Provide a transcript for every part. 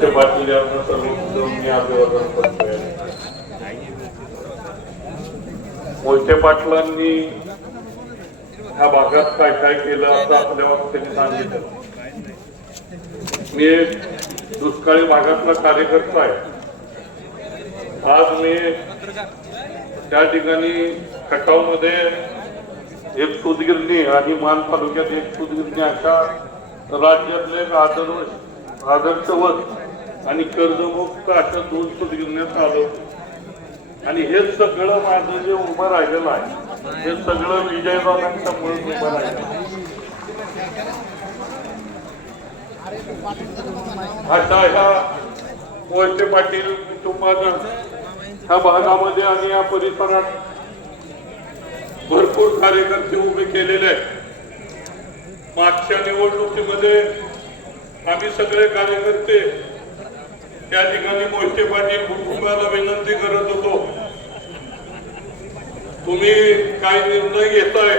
मोहिते पाटील यांना मी अभिवादन करतोय. मोहिते पाटलांनी ह्या भागात काय काय केलं असं आपल्यावर त्यांनी सांगितलं. मी एक दुष्काळी भागातला कार्यकर्ता आहे. आज मी त्या ठिकाणी खटावमध्ये एक सूतगिरणी आणि मान तालुक्यात एक सूतगिरणी अशा राज्यातले एक आदर्श आदर्शवत आणि कर्जमुक्त अशा दोन घेण्यात आलो आणि हे सगळं माझं जे उभं राहिलेलं आहे हे सगळं विजयदादांच्यामुळे उभं राहिलं आहे. अशा ह्या मोहिते पाटील कुटुंबानं ह्या भागामध्ये आणि या परिसरात भरपूर कार्यकर्ते उभे केलेले आहेत मागच्या निवडणुकीमध्ये आम्ही सगळे कार्यकर्ते त्या ठिकाणी मोहिते पाटील कुटुंबाला विनंती करत होतो. तुम्ही काय निर्णय घेताय?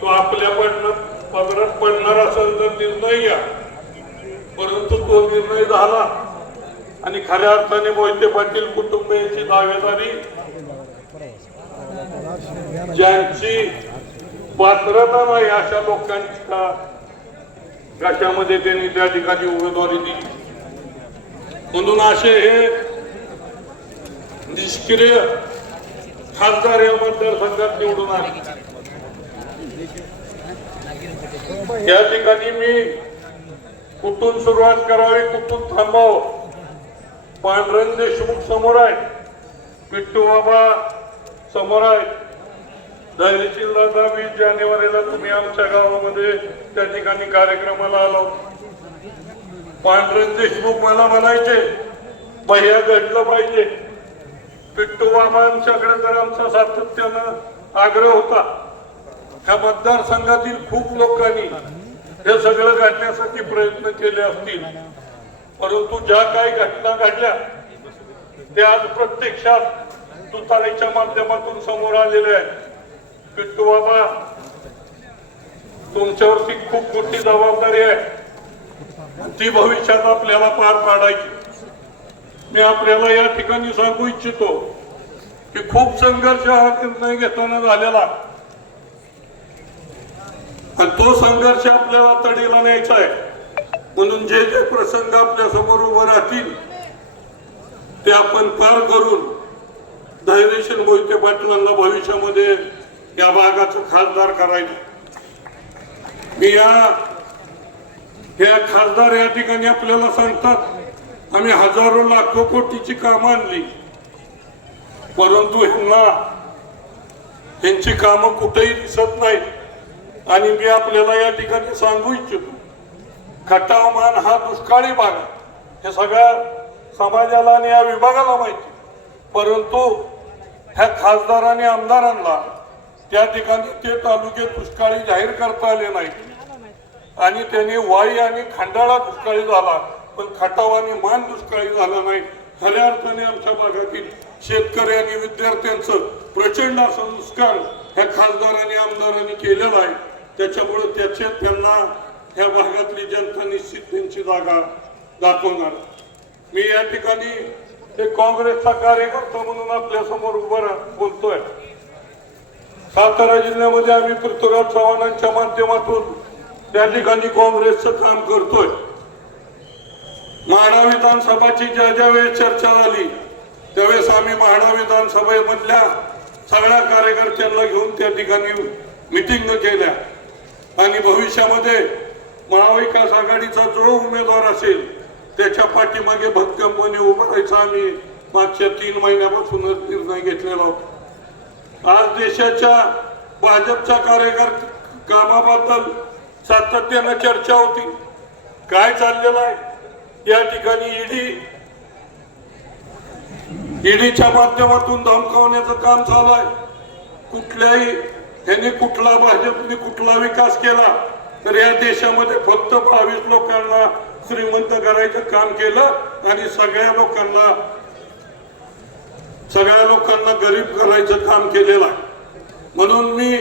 तो आपल्या पदरात पडणार असेल तर निर्णय घ्या. परंतु तो निर्णय झाला. आणि खऱ्या अर्थाने मोहिते पाटील कुटुंबियांची दावेदारी ज्यांची पात्रता नाही अशा लोकांच्या कशामध्ये त्यांनी त्या ठिकाणी उमेदवारी दिली. म्हणून असे हे निष्क्रिय खासदार या मतदारसंघात निवडून आले या ठिकाणी मी कुठून सुरुवात करावी कुठून थांबावं पांढरंग देशमुख समोर आहे पिट्टू बाबा समोर आहे धैर्यशील दादा वीस जानेवारीला तुम्ही आमच्या गावामध्ये त्या ठिकाणी कार्यक्रमाला आलो पांढरंग देशमुख मला म्हणायचे भैया घडलं पाहिजे. पिट्टू बाबांच्याकडे तर आमचा सातत्यानं आग्रह होता. ह्या मतदारसंघातील खूप लोकांनी हे सगळं घडण्यासाठी प्रयत्न केले असतील. परंतु ज्या काही घटना घडल्या त्या आज प्रत्यक्षात तुतारीच्या माध्यमातून समोर आलेल्या आहेत. पिट्टू बाबा तुमच्यावरती खूप मोठी जबाबदारी आहे. ती भविष्यात आपल्याला पार पाडायची. मी आपल्याला या ठिकाणी सांगू इच्छितो की खूप संघर्ष हा निर्णय घेताना झालेला. आणि तो संघर्ष आपल्याला तडीला न्यायचा आहे. म्हणून जे जे प्रसंग आपल्यासमोर उभं राहतील ते आपण पार करून धैर्यशील मोहिते पाटलांना भविष्यामध्ये या भागाचं खासदार करायचं. मी या हे खासदार या ठिकाणी आपल्याला सांगतात आम्ही हजारो लाखो कोटीची कामं आणली. परंतु ह्यांना यांची कामं कुठेही दिसत नाहीत. आणि मी आपल्याला या ठिकाणी सांगू इच्छितो खटावमान हा दुष्काळी भाग आहे. हे सगळ्या समाजाला आणि या विभागाला माहिती परंतु ह्या खासदारांनी आमदारांना त्या ठिकाणी ते तालुके दुष्काळी जाहीर करता आले नाहीत. आणि त्यांनी वाई आणि खंडाळा दुष्काळी झाला. पण खटाव आणि मान दुष्काळी झाला नाही. खऱ्या अर्थाने आमच्या भागातील शेतकरी आणि विद्यार्थ्यांचं प्रचंड असं नुकसान ह्या खासदार आणि आमदारांनी केलेलं आहे. त्याच्यामुळे त्याचे त्यांना ह्या भागातली जनता निश्चित त्यांची जागा दाखवणार. मी या ठिकाणी एक काँग्रेसचा कार्यकर्ता म्हणून आपल्यासमोर उभा बोलतोय. सातारा जिल्ह्यामध्ये आम्ही पृथ्वीराज चव्हाणांच्या माध्यमातून त्या ठिकाणी काँग्रेसचं काम करतोय. म्हाडा विधानसभाची ज्या ज्या वेळेस चर्चा झाली त्यावेळेस आम्ही म्हाडा विधानसभेमधल्या सगळ्या कार्यकर्त्यांना घेऊन त्या ठिकाणी मिटिंग केल्या. आणि भविष्यामध्ये महाविकास आघाडीचा जो उमेदवार असेल त्याच्या पाठीमागे भक्कमपणे उभं राहायचा आम्ही मागच्या तीन महिन्यापासूनच निर्णय घेतलेला होता. आज देशाच्या भाजपच्या कार्यकर्त कामाबद्दल सातत्यानं चर्चा होती. काय चाललेलं आहे? या ठिकाणी ईडी ईडीच्या माध्यमातून धमकावण्याचं काम चालू आहे. कुठल्याही त्यांनी कुठला भाजपने कुठला विकास केला तर या देशामध्ये फक्त बावीस लोकांना श्रीमंत करायचं काम केलं आणि सगळ्या लोकांना सगळ्या लोकांना गरीब करायचं काम केलेलं आहे. म्हणून मी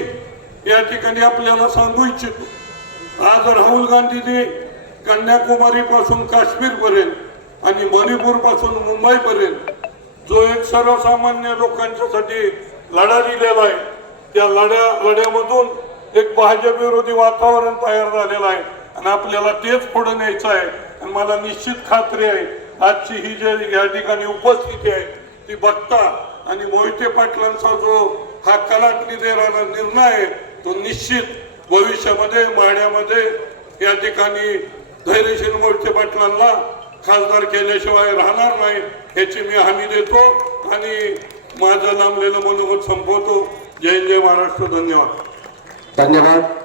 या ठिकाणी आपल्याला सांगू इच्छितो आज राहुल गांधीजी कन्याकुमारीपासून काश्मीरपर्यंत आणि मणिपूरपासून मुंबईपर्यंत जो एक सर्वसामान्य लोकांच्यासाठी लढा दिलेला आहे त्या लढ्या लढ्यामधून एक भाजप विरोधी वातावरण तयार झालेलं आहे आणि आपल्याला तेच पुढे न्यायचं आहे आणि मला निश्चित खात्री आहे आजची ही जे या ठिकाणी उपस्थिती आहे ती बघता आणि मोहिते पाटलांचा जो हा कलाटणी देणारा निर्णय आहे तो निश्चित भविष्यामध्ये माड्यामध्ये या ठिकाणी धैर्यशील मोर्चे पाटलांना खासदार केल्याशिवाय राहणार नाही याची मी हमी देतो आणि माझं लांबलेलं मनोगत संपवतो. जय जय महाराष्ट्र. धन्यवाद. धन्यवाद.